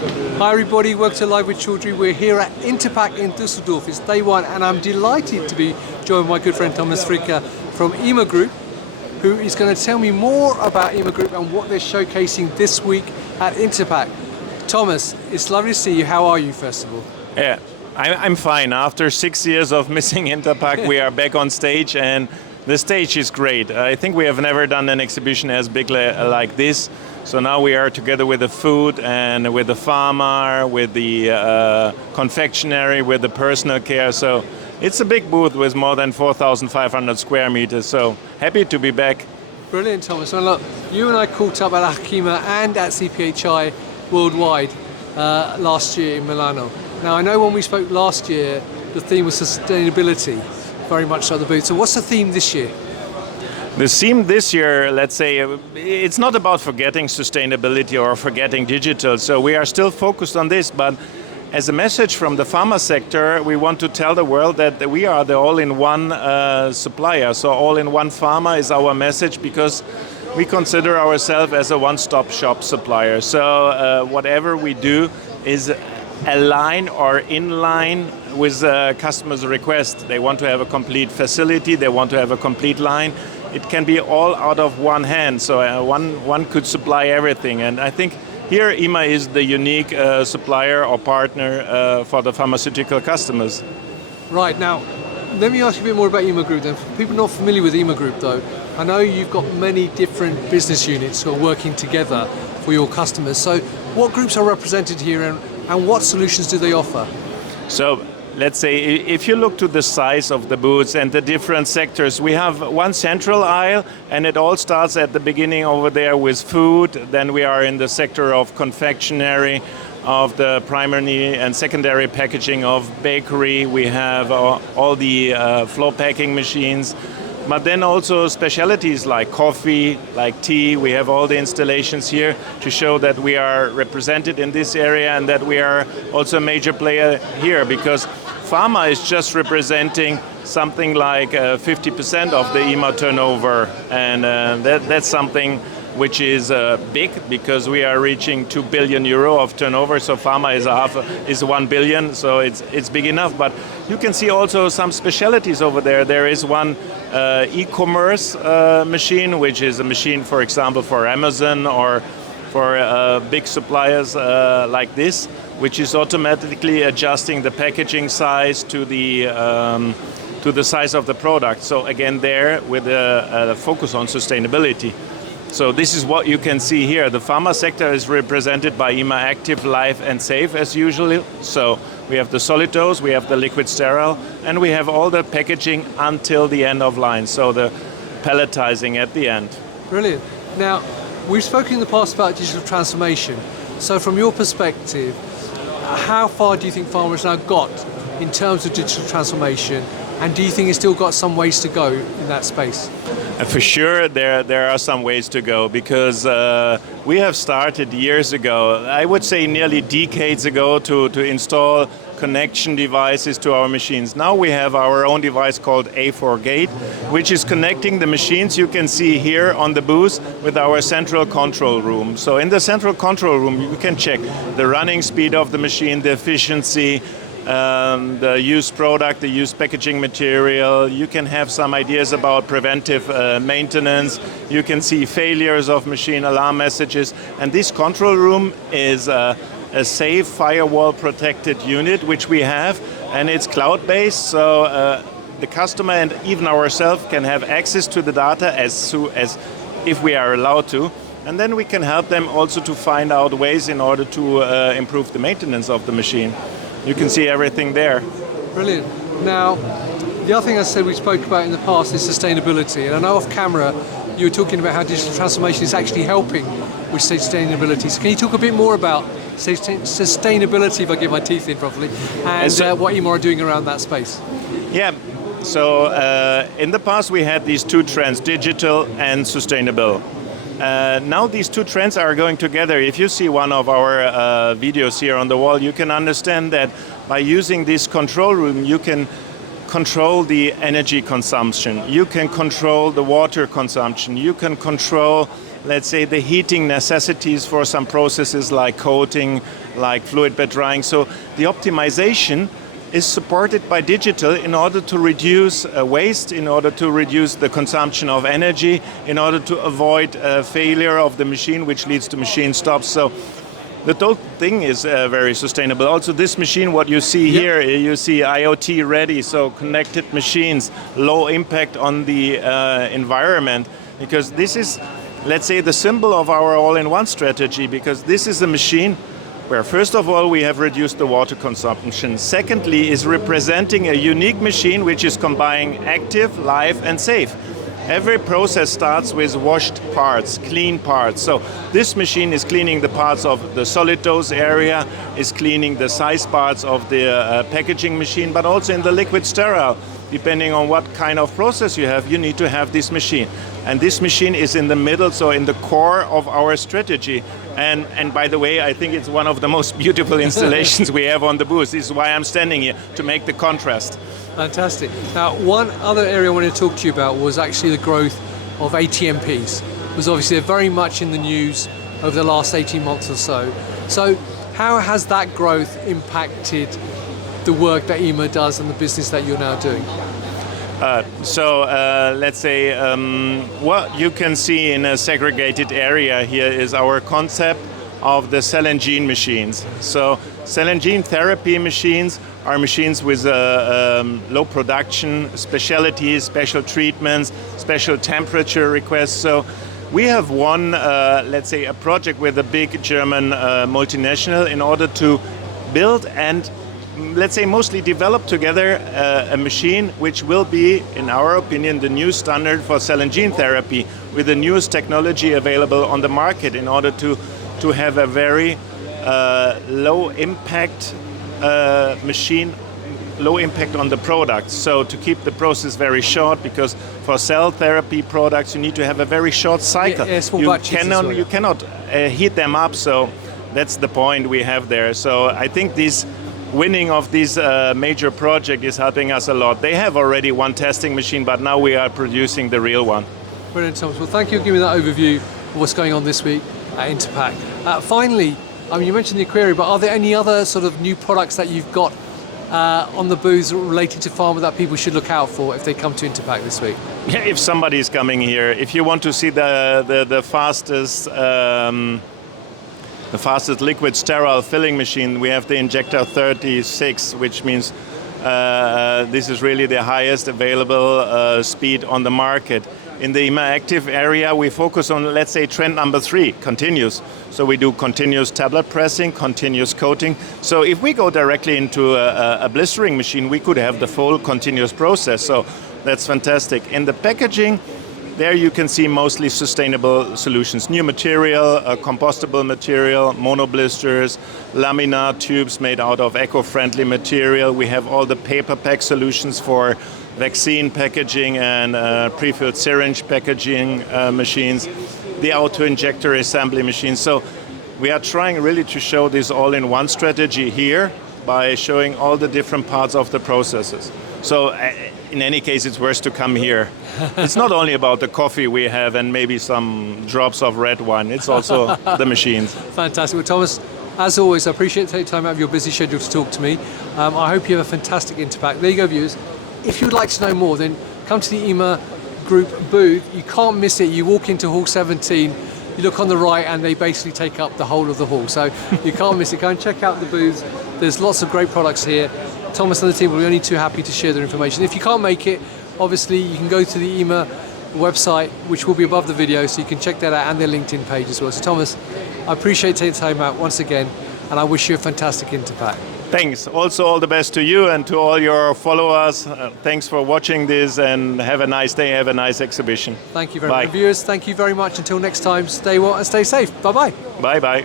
Hi everybody, welcome to Live with Chaudhry. We're here at Interpack in Düsseldorf. It's day one and I'm delighted to be joined by my good friend Thomas Fricke from IMA Group, who is going to tell me more about IMA Group and what they're showcasing this week at Interpack. Thomas, it's lovely to see you. How are you, first of all? Yeah, I'm fine. After 6 years of missing Interpack, we are back on stage and the stage is great. I think we have never done an exhibition as big like this. So now we are together with the food and with the pharma, with the confectionery, with the personal care. So it's a big booth with more than 4,500 square meters. So happy to be back. Brilliant, Thomas. Well, look, you and I caught up at ACHIMA and at CPHI Worldwide last year in Milano. Now, I know when we spoke last year, the theme was sustainability, very much like the booth. So what's the theme this year? The theme this year, let's say, it's not about forgetting sustainability or forgetting digital. So we are still focused on this, but as a message from the pharma sector, we want to tell the world that we are the all-in-one supplier. So all-in-one pharma is our message because we consider ourselves as a one-stop shop supplier. So whatever we do is align or in line with customers' request. They want to have a complete facility, they want to have a complete line. It can be all out of one hand, so one could supply everything. And I think here IMA is the unique supplier or partner for the pharmaceutical customers. Right, now let me ask you a bit more about IMA Group then. For people not familiar with IMA Group though, I know you've got many different business units who are working together for your customers. So what groups are represented here and what solutions do they offer? So let's say if you look to the size of the booths and the different sectors, we have one central aisle and it all starts at the beginning over there with food. Then we are in the sector of confectionery, of the primary and secondary packaging of bakery. We have all the flow packing machines, but then also specialties like coffee, like tea. We have all the installations here to show that we are represented in this area and that we are also a major player here, because pharma is just representing something like 50% of the IMA turnover, and that's something which is big because we are reaching 2 billion euro of turnover. So pharma is 1 billion, so it's big enough. But you can see also some specialties over there. There is one e-commerce machine, which is a machine, for example, for Amazon or for big suppliers like this, which is automatically adjusting the packaging size to the size of the product. So again, there with a focus on sustainability. So this is what you can see here. The pharma sector is represented by IMA Active, Live and Safe as usual. So we have the solid dose, we have the liquid sterile, and we have all the packaging until the end of line. So the palletizing at the end. Brilliant. Now, we've spoken in the past about digital transformation. So from your perspective, how far do you think pharma has now got in terms of digital transformation? And do you think it's still got some ways to go in that space? For sure, there are some ways to go, because we have started years ago, I would say nearly decades ago, to install connection devices to our machines. Now we have our own device called A4 Gate, which is connecting the machines you can see here on the booth with our central control room. So in the central control room, you can check the running speed of the machine, the efficiency, the used product, the used packaging material. You can have some ideas about preventive maintenance. You can see failures of machine, alarm messages. And this control room is a safe firewall protected unit which we have, and it's cloud-based, so the customer and even ourselves can have access to the data as if we are allowed to. And then we can help them also to find out ways in order to improve the maintenance of the machine. You can see everything there. Brilliant. Now, the other thing I said we spoke about in the past is sustainability. And I know off camera you were talking about how digital transformation is actually helping with sustainability. So can you talk a bit more about sustainability, if I get my teeth in properly, and what IMA are doing around that space? Yeah. So in the past we had these two trends, digital and sustainable. Now these two trends are going together. If you see one of our videos here on the wall, you can understand that by using this control room, you can control the energy consumption, you can control the water consumption, you can control let's say, the heating necessities for some processes like coating, like fluid bed drying. So the optimization is supported by digital in order to reduce waste, in order to reduce the consumption of energy, in order to avoid failure of the machine, which leads to machine stops. So the whole thing is very sustainable. Also this machine, what you see here, you see IoT ready, so connected machines, low impact on the environment, because this is, let's say, the symbol of our all-in-one strategy, because this is a machine where first of all we have reduced the water consumption. Secondly is representing a unique machine which is combining active, live and safe. Every process starts with washed parts, clean parts. So this machine is cleaning the parts of the solid dose area, is cleaning the size parts of the packaging machine, but also in the liquid sterile. Depending on what kind of process you have, you need to have this machine. And this machine is in the middle, so in the core of our strategy. And by the way, I think it's one of the most beautiful installations we have on the booth. This is why I'm standing here, to make the contrast. Fantastic. Now, one other area I wanted to talk to you about was actually the growth of ATMPs. It was obviously very much in the news over the last 18 months or so. So how has that growth impacted the work that IMA does and the business that you're now doing? Let's say what you can see in a segregated area here is our concept of the cell and gene machines. So cell and gene therapy machines are machines with low production, specialties, special treatments, special temperature requests. So we have won, let's say, a project with a big German multinational in order to build and, let's say, mostly develop together a machine which will be, in our opinion, the new standard for cell and gene therapy, with the newest technology available on the market in order to have a very low impact machine, low impact on the product. So to keep the process very short, because for cell therapy products you need to have a very short cycle. You cannot heat them up, so that's the point we have there. So I think this winning of this major project is helping us a lot. They have already one testing machine, but now we are producing the real one. Brilliant, Thomas. Well, thank you for giving that overview of what's going on this week at Interpack. Finally, you mentioned the Aquarium, but are there any other sort of new products that you've got on the booths related to pharma that people should look out for if they come to Interpack this week? Yeah, if somebody is coming here, if you want to see the fastest liquid sterile filling machine, we have the Injector 36, which means this is really the highest available speed on the market. In the IMA Active area, we focus on, let's say, trend number 3, continuous. So we do continuous tablet pressing, continuous coating. So if we go directly into a blistering machine, we could have the full continuous process. So that's fantastic. In the packaging, there you can see mostly sustainable solutions. New material, compostable material, mono blisters, laminar tubes made out of eco-friendly material. We have all the paper pack solutions for vaccine packaging and pre-filled syringe packaging machines, the auto-injector assembly machines. So we are trying really to show this all-in-one strategy here by showing all the different parts of the processes. So in any case, it's worth to come here. It's not only about the coffee we have and maybe some drops of red wine, it's also the machines. Fantastic. Well, Thomas, as always, I appreciate you taking time out of your busy schedule to talk to me. I hope you have a fantastic Interpack. There you go, viewers. If you'd like to know more, then come to the IMA Group booth. You can't miss it. You walk into Hall 17, you look on the right, and they basically take up the whole of the hall. So you can't miss it. Go and check out the booths. There's lots of great products here. Thomas and the team will be only too happy to share their information. If you can't make it, obviously you can go to the IMA website, which will be above the video, so you can check that out, and their LinkedIn page as well. So Thomas, I appreciate taking time out once again, and I wish you a fantastic Interpack. Thanks. Also all the best to you and to all your followers. Thanks for watching this, and have a nice day, have a nice exhibition. Thank you very much. Viewers, thank you very much. Until next time, stay well and stay safe. Bye-bye. Bye-bye.